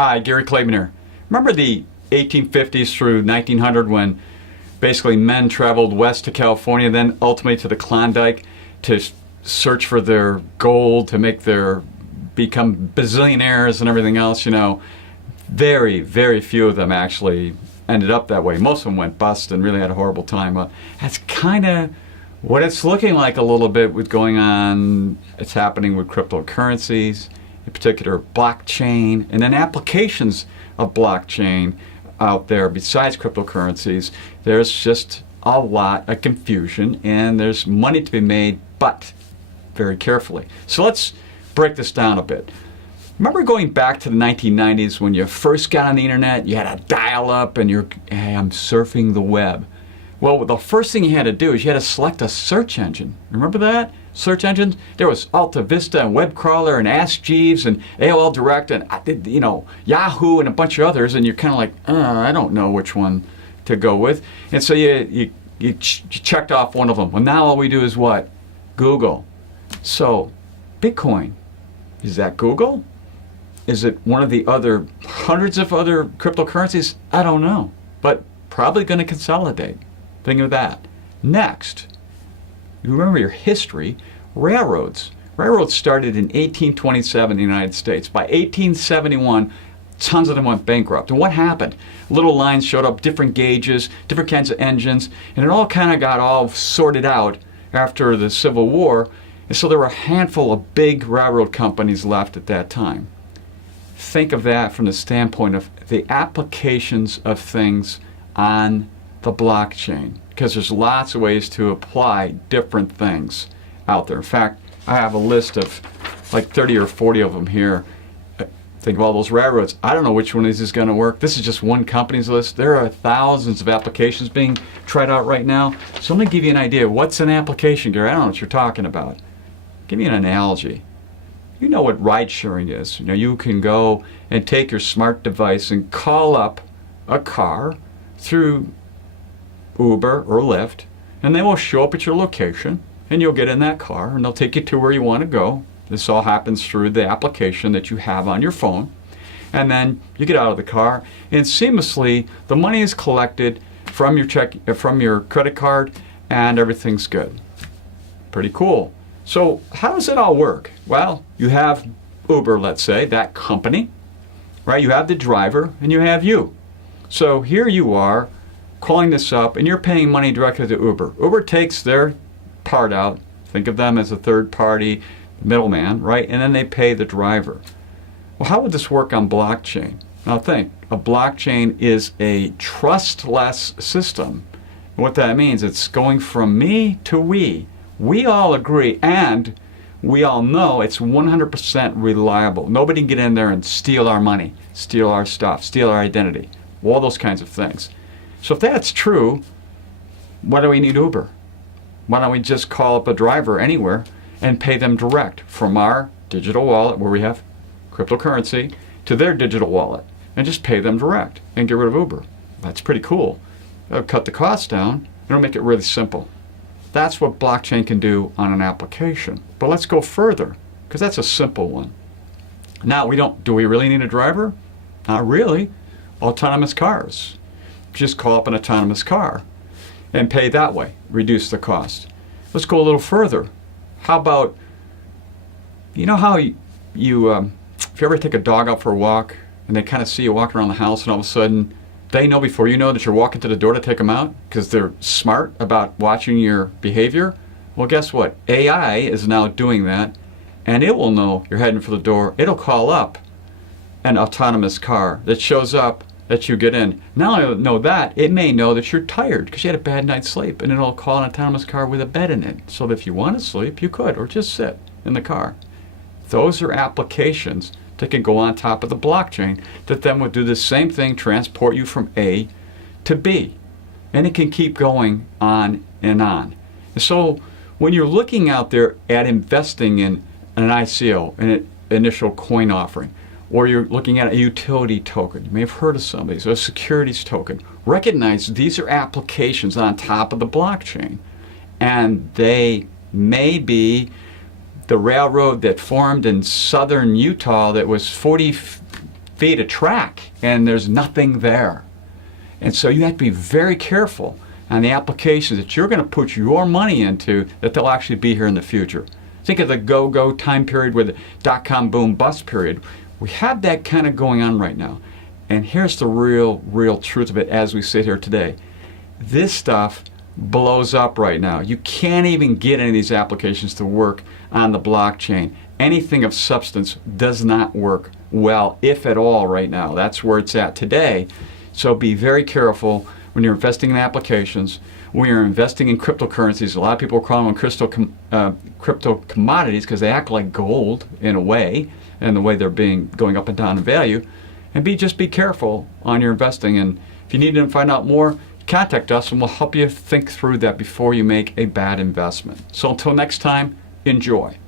Hi, Gary Klaban here. Remember the 1850s through 1900 when basically men traveled west to California, then ultimately to the Klondike to search for their gold, to become bazillionaires and everything else, Very, very few of them actually ended up that way. Most of them went bust and really had a horrible time. That's kind of what it's looking like a little bit with going on. It's happening with cryptocurrencies, in particular blockchain, and then applications of blockchain out there besides cryptocurrencies. There's just a lot of confusion and there's money to be made, but very carefully. So let's break this down a bit. Remember going back to the 1990s when you first got on the internet, you had a dial-up and I'm surfing the web. Well, the first thing you had to do is you had to select a search engine. Remember that? Search engines? There was Alta Vista and WebCrawler and Ask Jeeves and AOL Direct and Yahoo and a bunch of others, and you're kind of like, I don't know which one to go with. And so you checked off one of them. Well, now all we do is what? Google. So, Bitcoin, is that Google? Is it one of the other hundreds of other cryptocurrencies? I don't know, but probably going to consolidate. Think of that. Next, you remember your history, railroads. Railroads started in 1827 in the United States. By 1871, tons of them went bankrupt. And what happened? Little lines showed up, different gauges, different kinds of engines, and it all kind of got all sorted out after the Civil War. And so there were a handful of big railroad companies left at that time. Think of that from the standpoint of the applications of things on the blockchain, because there's lots of ways to apply different things out there. In fact, I have a list of like 30 or 40 of them here. Think of all those railroads. I don't know which one of these is going to work. This is just one company's list. There are thousands of applications being tried out right now. So let me give you an idea. What's an application, Gary? I don't know what you're talking about. Give me an analogy. You know what ride sharing is. You can go and take your smart device and call up a car through Uber or Lyft, and they will show up at your location, and you'll get in that car, and they'll take you to where you want to go. This all happens through the application that you have on your phone. And then you get out of the car, and seamlessly the money is collected from your credit card, and everything's good. Pretty cool. So how does it all work? Well, you have Uber, let's say, that company, right? You have the driver and you have you. So here you are calling this up and you're paying money directly to Uber. Uber takes their part out. Think of them as a third party middleman, right? And then they pay the driver. Well, how would this work on blockchain? Now think, a blockchain is a trustless system. And what that means, it's going from me to we. We all agree, and we all know it's 100% reliable. Nobody can get in there and steal our money, steal our stuff, steal our identity, all those kinds of things. So if that's true, why do we need Uber? Why don't we just call up a driver anywhere and pay them direct from our digital wallet, where we have cryptocurrency, to their digital wallet, and just pay them direct and get rid of Uber? That's pretty cool. That'll cut the cost down. It'll make it really simple. That's what blockchain can do on an application. But let's go further, because that's a simple one. Now, do we really need a driver? Not really. Autonomous cars. Just call up an autonomous car and pay that way, reduce the cost. Let's go a little further. How about, how if you ever take a dog out for a walk and they kind of see you walking around the house, and all of a sudden they know before you know that you're walking to the door to take them out because they're smart about watching your behavior? Well, guess what? AI is now doing that, and it will know you're heading for the door. It'll call up an autonomous car that shows up that you get in. Not only know that, it may know that you're tired because you had a bad night's sleep, and it'll call an autonomous car with a bed in it so that if you want to sleep, you could, or just sit in the car. Those are applications that can go on top of the blockchain that then will do the same thing, transport you from A to B. And it can keep going on and on. And so when you're looking out there at investing in an ICO, an initial coin offering, or you're looking at a utility token, you may have heard of some of these, or a securities token, recognize these are applications on top of the blockchain. And they may be the railroad that formed in southern Utah that was 40 feet to track, and there's nothing there. And so you have to be very careful on the applications that you're going to put your money into, that they'll actually be here in the future. Think of the go-go time period with the dot-com boom bust period. We have that kind of going on right now. And here's the real truth of it as we sit here today. This stuff blows up right now. You can't even get any of these applications to work on the blockchain. Anything of substance does not work well, if at all, right now. That's where it's at today. So be very careful when you're investing in applications, when you're investing in cryptocurrencies. A lot of people call them crypto commodities because they act like gold in a way, and the way they're going up and down in value. And just be careful on your investing. And if you need to find out more, contact us and we'll help you think through that before you make a bad investment. So until next time, enjoy.